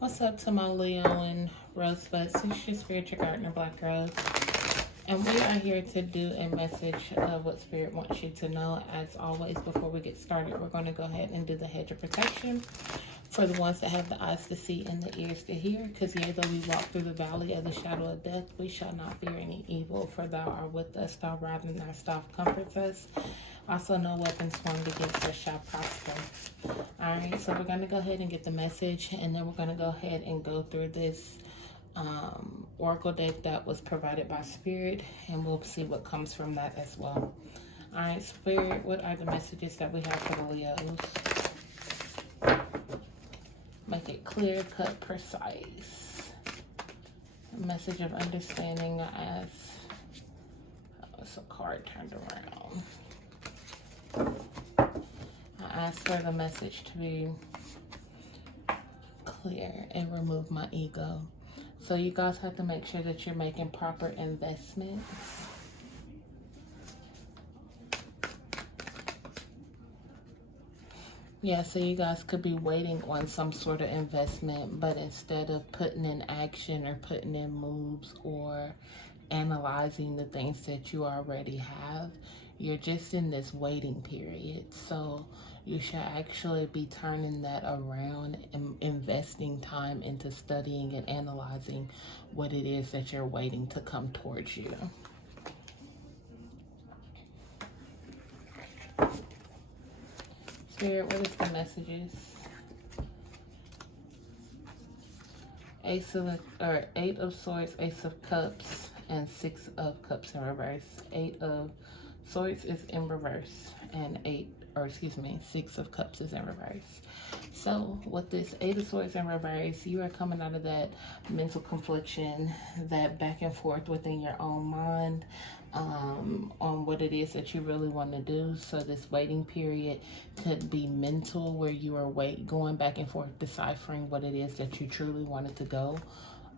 What's up to my Leo and Rosebuds? It's your spiritual gardener, Black Rose. And we are here to do a message of what Spirit wants you to know. As always, before we get started, we're going to go ahead and do the hedge of protection for the ones that have the eyes to see and the ears to hear. Because yea, though we walk through the valley of the shadow of death, we shall not fear any evil, for thou art with us, thou rod and thy staff comforts us. Also, no weapons formed against us shall prosper. Alright, so we're going to go ahead and get the message, and then we're going to go ahead and go through this oracle deck that was provided by Spirit, and we'll see what comes from that as well. Alright, Spirit, what are the messages that we have for the Leos? Make it clear, cut, precise. A message of understanding as it's a card turned around. I ask for the message to be clear and remove my ego. So you guys have to make sure that you're making proper investments. Yeah, so you guys could be waiting on some sort of investment, but instead of putting in action or putting in moves or analyzing the things that you already have, you're just in this waiting period. So you should actually be turning that around and investing time into studying and analyzing what it is that you're waiting to come towards you. Spirit, what is the messages? Eight of Swords, Ace of Cups, and Six of Cups in reverse. Eight of Swords is in reverse, and Six of Cups is in reverse. So with this Eight of Swords in reverse, you are coming out of that mental confliction, that back and forth within your own mind on what it is that you really want to do. So this waiting period could be mental, where you are going back and forth deciphering what it is that you truly wanted to go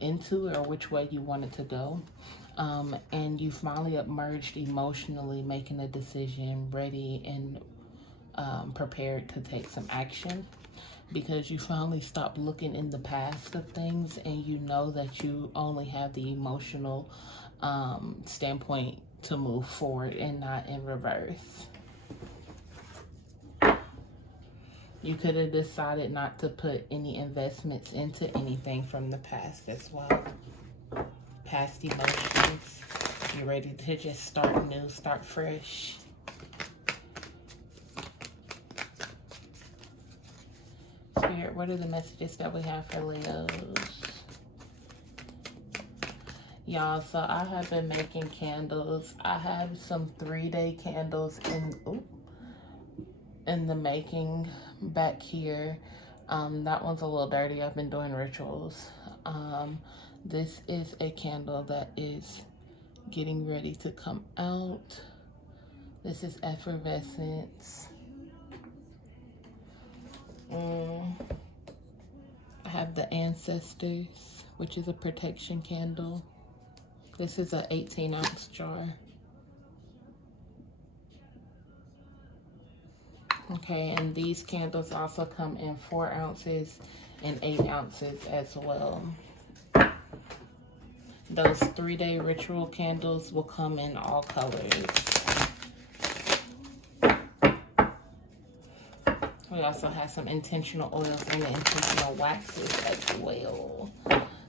into or which way you wanted to go. And you finally emerged emotionally, making a decision, ready and prepared to take some action, because you finally stopped looking in the past of things, and you know that you only have the emotional standpoint to move forward and not in reverse. You could have decided not to put any investments into anything from the past as well. Past emotions. You're ready to just start new, start fresh. Spirit, what are the messages that we have for Leos? Y'all, so I have been making candles. I have some 3-day candles in the making back here. That one's a little dirty. I've been doing rituals. This is a candle that is getting ready to come out. This is effervescence. I have the Ancestors, which is a protection candle. This is an 18-ounce jar. Okay, and these candles also come in 4 ounces and 8 ounces as well. Those 3-day ritual candles will come in all colors. We also have some intentional oils and intentional waxes as well.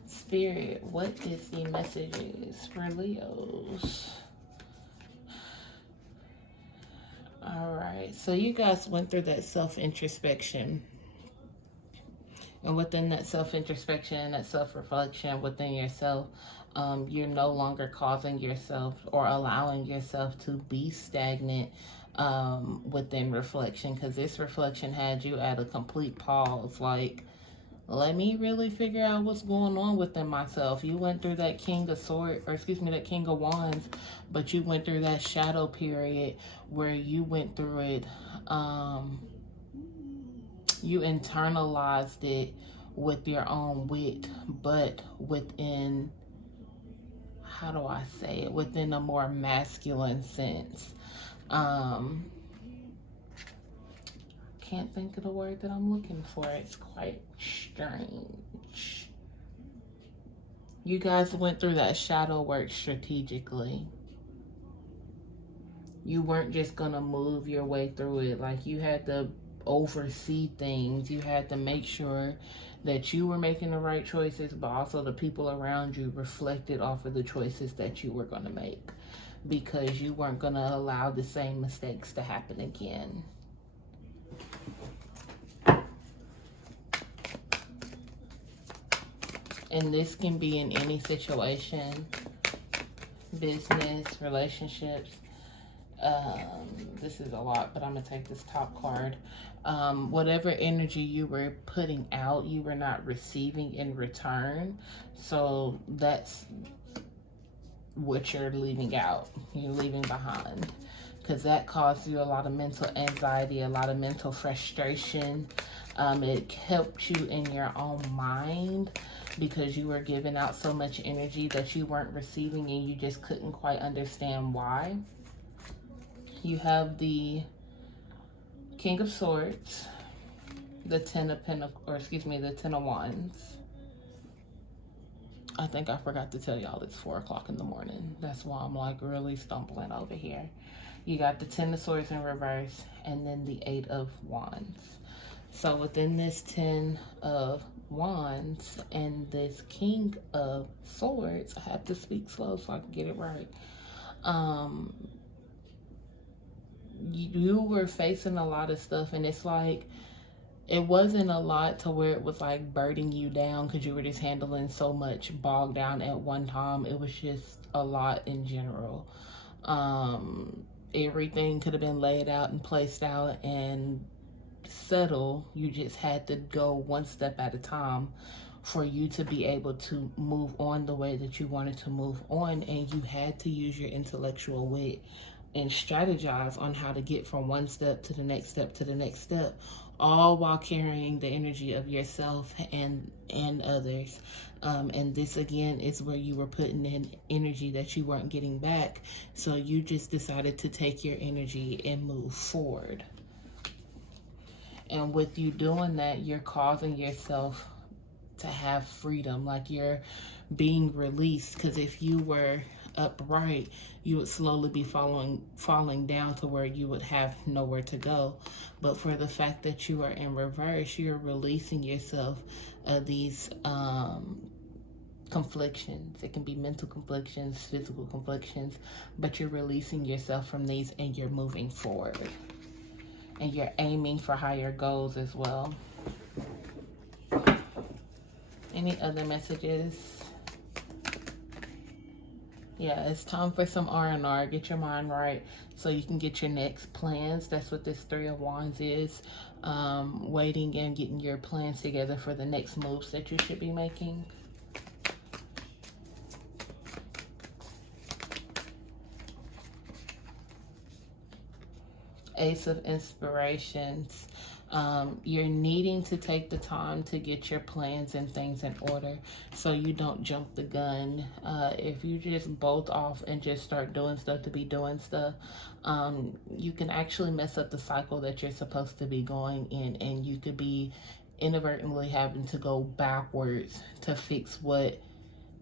Spirit, what is the messages for Leos? Alright, so you guys went through that self-introspection. And within that self-introspection and that self-reflection within yourself, you're no longer causing yourself or allowing yourself to be stagnant within reflection, because this reflection had you at a complete pause. Like, let me really figure out what's going on within myself. You went through that King of Wands, but you went through that shadow period where you went through it, you internalized it with your own wit, but within, how do I say it, within a more masculine sense. Can't think of the word that I'm looking for. It's quite strange. You guys went through that shadow work strategically. You weren't just gonna move your way through it. Like, you had to oversee things. You had to make sure that you were making the right choices, but also the people around you reflected off of the choices that you were gonna make, because you weren't gonna allow the same mistakes to happen again. And this can be in any situation, business, relationships. This is a lot, but I'm gonna take this top card. Whatever energy you were putting out, you were not receiving in return. So that's what you're leaving out, you're leaving behind, because that caused you a lot of mental anxiety, a lot of mental frustration. It helped you in your own mind, because you were giving out so much energy that you weren't receiving, and you just couldn't quite understand why. You have the King of Swords, the Ten of Pentacles, or excuse me, the Ten of Wands. I think I forgot to tell y'all it's 4 o'clock in the morning. That's why I'm like really stumbling over here. You got the Ten of Swords in reverse, and then the Eight of Wands. So within this Ten of Wands and this King of Swords, I have to speak slow so I can get it right. You were facing a lot of stuff, and it's like, it wasn't a lot to where it was like burdening you down, because you were just handling so much bogged down at one time. It was just a lot in general. Everything could have been laid out and placed out and settled. You just had to go one step at a time for you to be able to move on the way that you wanted to move on. And you had to use your intellectual wit and strategize on how to get from one step to the next step to the next step, all while carrying the energy of yourself and others. And this again is where you were putting in energy that you weren't getting back, so you just decided to take your energy and move forward. And with you doing that, you're causing yourself to have freedom, like you're being released. Because if you were upright, you would slowly be falling down to where you would have nowhere to go. But for the fact that you are in reverse, you're releasing yourself of these conflictions. It can be mental conflictions, physical conflictions, but you're releasing yourself from these, and you're moving forward, and you're aiming for higher goals as well. Any other messages? Yeah, it's time for some R&R. Get your mind right so you can get your next plans. That's what this Three of Wands is. Waiting and getting your plans together for the next moves that you should be making. Ace of Inspirations. You're needing to take the time to get your plans and things in order so you don't jump the gun. If you just bolt off and just start doing stuff to be doing stuff, you can actually mess up the cycle that you're supposed to be going in, and you could be inadvertently having to go backwards to fix what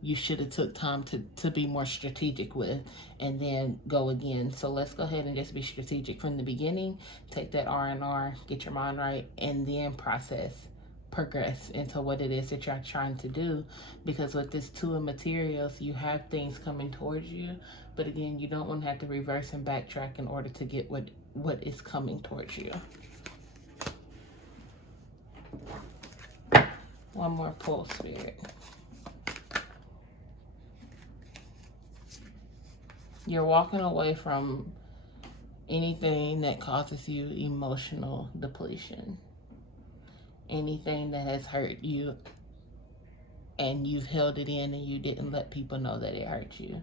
you should have took time to be more strategic with, and then go again. So let's go ahead and just be strategic from the beginning. Take that R&R, get your mind right, and then progress into what it is that you're trying to do. Because with this Two of Materials, you have things coming towards you, but again, you don't want to have to reverse and backtrack in order to get what is coming towards you. One more pull, Spirit. You're walking away from anything that causes you emotional depletion. Anything that has hurt you and you've held it in and you didn't let people know that it hurt you.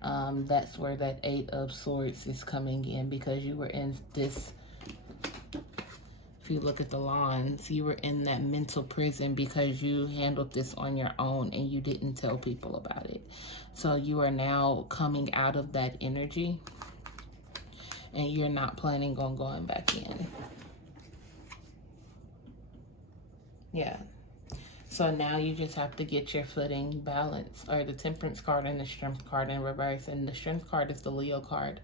That's where that Eight of Swords is coming in, because you were in this, if you look at the lines, you were in that mental prison because you handled this on your own and you didn't tell people about it. So you are now coming out of that energy, and you're not planning on going back in. Yeah. So now you just have to get your footing balance, or the Temperance card and the Strength card in reverse. And the Strength card is the Leo card.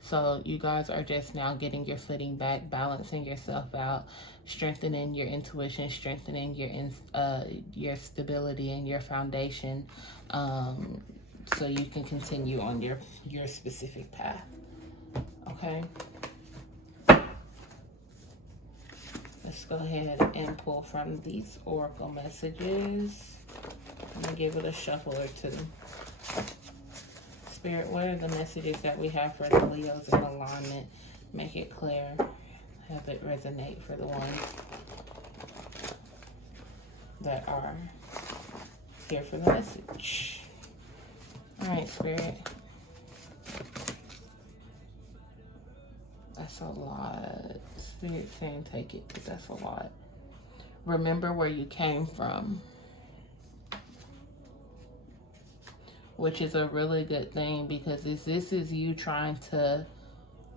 So you guys are just now getting your footing back, balancing yourself out, strengthening your intuition, strengthening your stability and your foundation, so you can continue on your specific path. Okay. Let's go ahead and pull from these oracle messages. I'm gonna give it a shuffle or two. Spirit, what are the messages that we have for the Leos in alignment? Make it clear. Have it resonate for the ones that are here for the message. All right, Spirit. That's a lot. Spirit saying take it, but that's a lot. Remember where you came from, which is a really good thing, because this is you trying to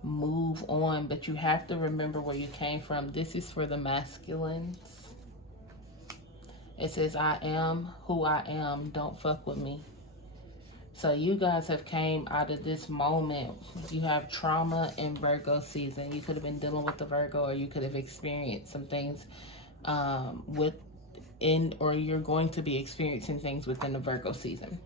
move on, but you have to remember where you came from. This is for the masculines. It says, I am who I am, don't fuck with me. So you guys have came out of this moment. You have trauma in Virgo season. You could have been dealing with the Virgo, or you could have experienced some things or you're going to be experiencing things within the Virgo season.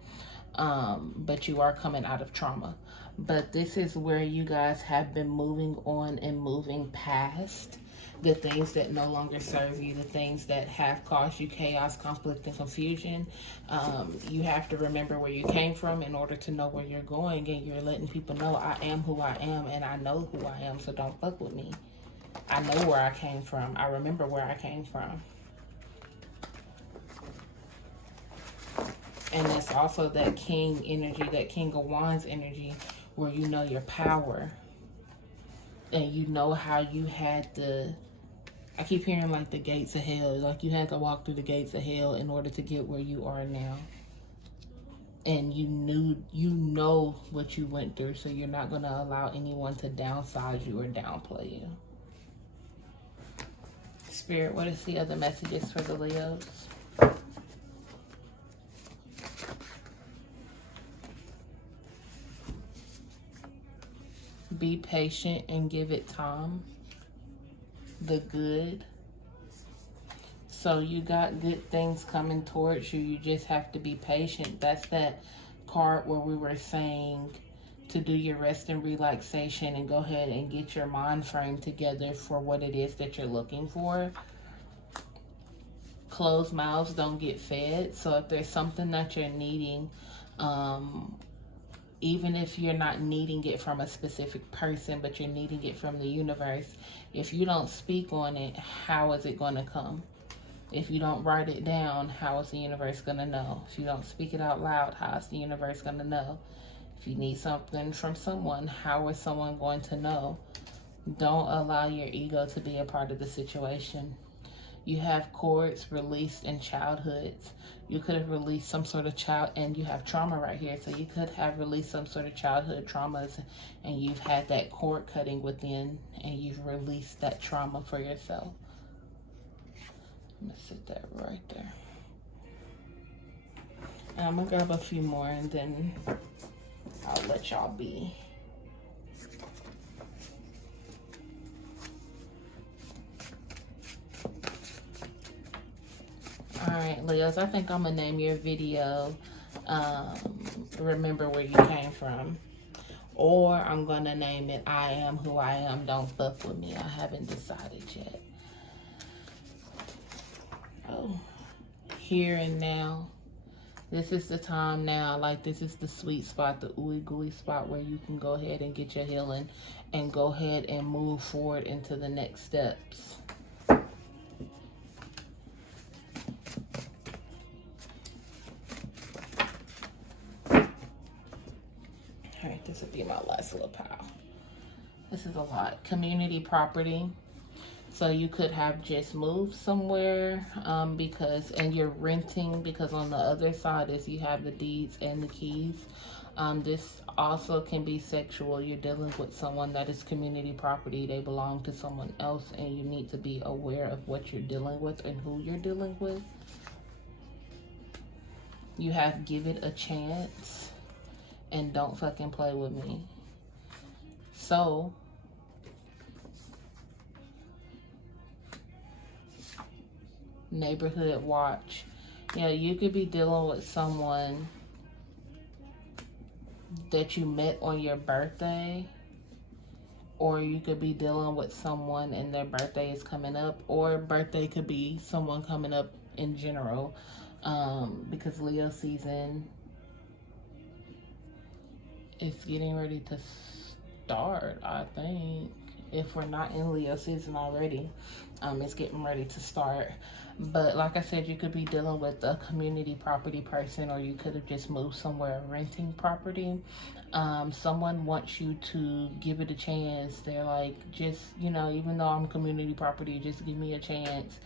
But you are coming out of trauma. But this is where you guys have been moving on and moving past the things that no longer serve you, the things that have caused you chaos, conflict, and confusion. You have to remember where you came from in order to know where you're going, and you're letting people know, I am who I am, and I know who I am, so don't fuck with me. I know where I came from. I remember where I came from. And it's also that king energy, that King of Wands energy, where you know your power. And you know how you had to, I keep hearing like the gates of hell. Like you had to walk through the gates of hell in order to get where you are now. And you know what you went through. So you're not going to allow anyone to downsize you or downplay you. Spirit, what is the other messages for the Leos? Be patient and give it time. The good. So you got good things coming towards you. You just have to be patient. That's that card where we were saying to do your rest and relaxation and go ahead and get your mind frame together for what it is that you're looking for. Closed mouths don't get fed. So if there's something that you're needing, even if you're not needing it from a specific person, but you're needing it from the universe, if you don't speak on it, how is it going to come? If you don't write it down, how is the universe going to know? If you don't speak it out loud, how is the universe going to know? If you need something from someone, how is someone going to know? Don't allow your ego to be a part of the situation. You have cords released in childhoods. You could have released some sort of and you have trauma right here. So you could have released some sort of childhood traumas, and you've had that cord cutting within, and you've released that trauma for yourself. I'm going to sit that right there. And I'm going to grab a few more, and then I'll let y'all be. Alright, Leos, I think I'm going to name your video, Remember Where You Came From. Or I'm going to name it, I Am Who I Am, Don't Fuck With Me. I haven't decided yet. Oh, here and now. This is the time now. Like, this is the sweet spot, the ooey gooey spot where you can go ahead and get your healing and go ahead and move forward into the next steps. Alright, this will be my last little pile. This is a lot. Community property. So you could have just moved somewhere and you're renting, because on the other side is you have the deeds and the keys. This also can be sexual. You're dealing with someone that is community property. They belong to someone else, and you need to be aware of what you're dealing with and who you're dealing with. You have give it a chance and don't fucking play with me. So, neighborhood watch. Yeah, you could be dealing with someone that you met on your birthday, or you could be dealing with someone and their birthday is coming up, or birthday could be someone coming up in general, because Leo season is getting ready to start, I think. If we're not in Leo season already, it's getting ready to start. But like I said, you could be dealing with a community property person, or you could have just moved somewhere renting property. Someone wants you to give it a chance. They're like, just, you know, even though I'm community property, just give me a chance.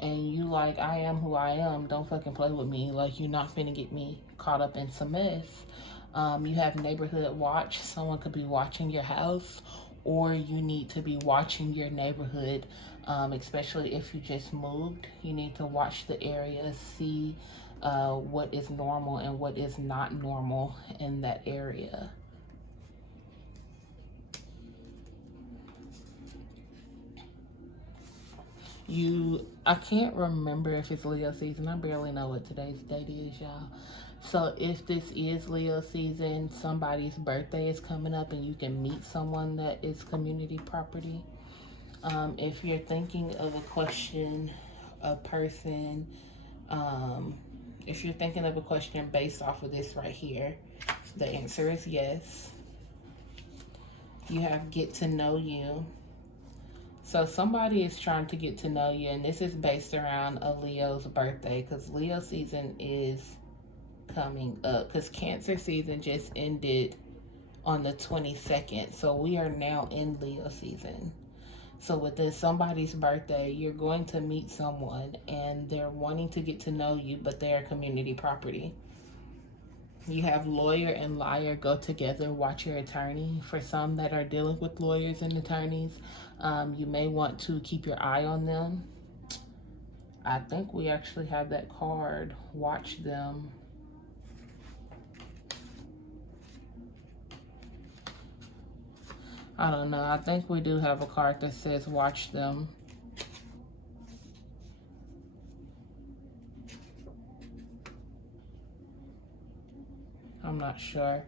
And you like, I am who I am. Don't fucking play with me. Like, you're not finna get me caught up in some mess. You have neighborhood watch. Someone could be watching your house, or you need to be watching your neighborhood, especially if you just moved. You need to watch the area, see what is normal and what is not normal in that area. I can't remember if it's Leo season. I barely know what today's date is, y'all. So if this is Leo season, somebody's birthday is coming up and you can meet someone that is community property. If you're thinking of a question, a person, if you're thinking of a question based off of this right here, the answer is yes. You have get to know you. So somebody is trying to get to know you, and this is based around a Leo's birthday, because Leo season is coming up, because Cancer season just ended on the 22nd. So we are now in Leo season. So within somebody's birthday, you're going to meet someone and they're wanting to get to know you, but they're community property. You have lawyer and liar go together. Watch your attorney. For some that are dealing with lawyers and attorneys, you may want to keep your eye on them. I think we actually have that card. Watch them. I don't know. I think we do have a card that says watch them. I'm not sure.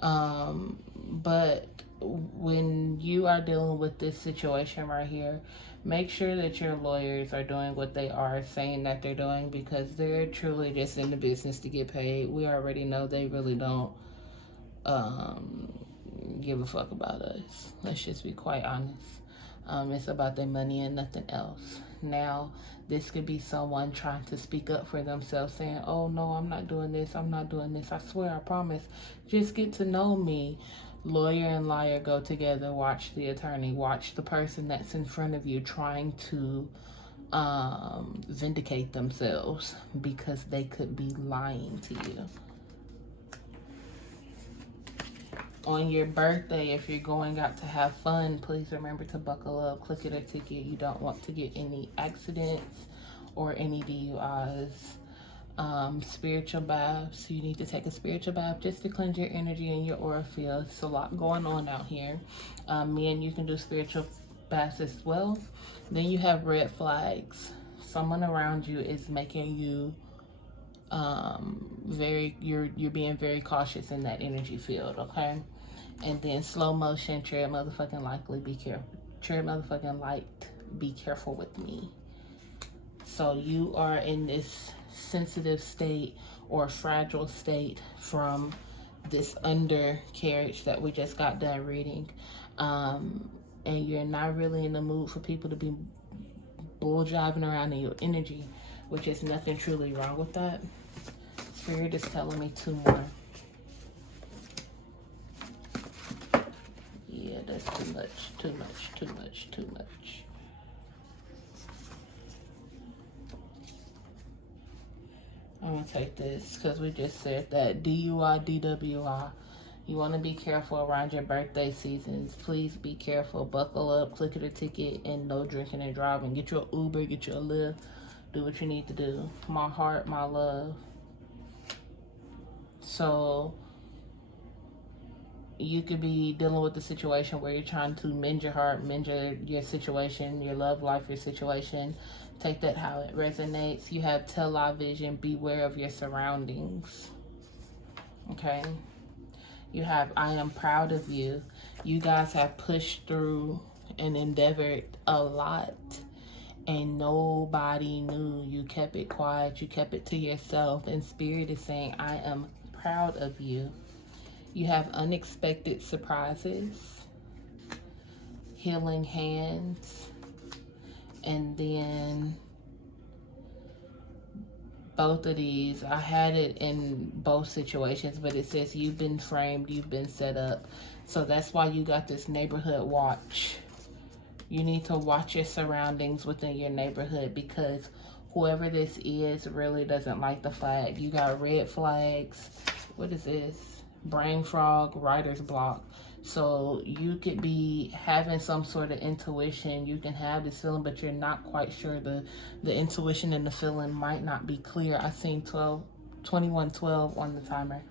But when you are dealing with this situation right here, make sure that your lawyers are doing what they are saying that they're doing, because they're truly just in the business to get paid. We already know they really don't give a fuck about us. Let's just be quite honest. It's about their money and nothing else. Now, this could be someone trying to speak up for themselves, saying, oh no, I'm not doing this, I'm not doing this, I swear, I promise, just get to know me. Lawyer and liar go together. Watch the attorney. Watch the person that's in front of you trying to vindicate themselves, because they could be lying to you. On your birthday, if you're going out to have fun, please remember to buckle up, click it or ticket. You don't want to get any accidents or any DUIs. Spiritual baths. You need to take a spiritual bath just to cleanse your energy and your aura field. It's a lot going on out here. Me and you can do spiritual baths as well. Then you have red flags. Someone around you is making you you're being very cautious in that energy field, okay? And then slow motion, tread motherfucking lightly, be careful. Tread motherfucking light, be careful with me. So you are in this sensitive state or fragile state from this undercarriage that we just got done reading. And you're not really in the mood for people to be bull jiving around in your energy, which is nothing truly wrong with that. Spirit is telling me 2 more. Yeah, that's too much, too much, too much, too much. I'm gonna take this because we just said that DUI, DWI. You want to be careful around your birthday seasons. Please be careful. Buckle up, click it a ticket, and no drinking and driving. Get your Uber, get your Lyft. Do what you need to do. My heart, my love. So you could be dealing with the situation where you're trying to mend your heart, mend your situation, your love life, your situation. Take that how it resonates. You have tell eye vision, beware of your surroundings. Okay. You have I am proud of you. You guys have pushed through and endeavored a lot, and nobody knew. You kept it quiet. You kept it to yourself. And Spirit is saying, I am proud of you. You have unexpected surprises, healing hands, and then both of these, I had it in both situations, but it says you've been framed, you've been set up. So that's why you got this neighborhood watch. You need to watch your surroundings within your neighborhood, because whoever this is really doesn't like the flag. You got red flags. What is this? Brain fog, writer's block. So you could be having some sort of intuition. You can have this feeling, but you're not quite sure. The intuition and the feeling might not be clear. I seen 2112 on the timer.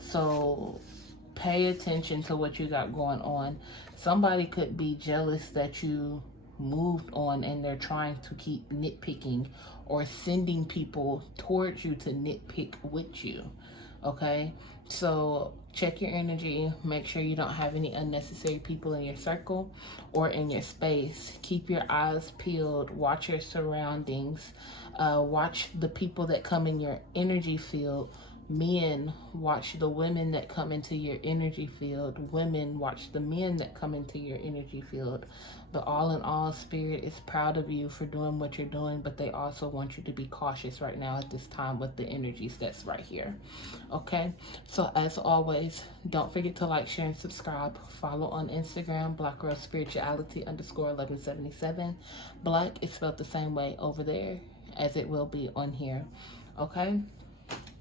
So pay attention to what you got going on. Somebody could be jealous that you moved on, and they're trying to keep nitpicking or sending people towards you to nitpick with you. Okay, so check your energy. Make sure you don't have any unnecessary people in your circle or in your space. Keep your eyes peeled. Watch your surroundings. Watch the people that come in your energy field. Men, watch the women that come into your energy field. Women, watch the men that come into your energy field. But all in all, Spirit is proud of you for doing what you're doing, but they also want you to be cautious right now at this time with the energies that's right here. Okay, so as always, don't forget to like, share, and subscribe. Follow on Instagram, BlaqueRoseSpirituality_1177. Black is spelled the same way over there as it will be on here. Okay,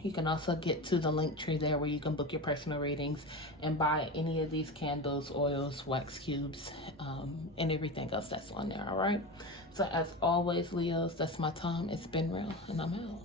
you can also get to the link tree there where you can book your personal readings and buy any of these candles, oils, wax cubes, and everything else that's on there. All right, so as always, Leos, that's my time. It's been real, and I'm out.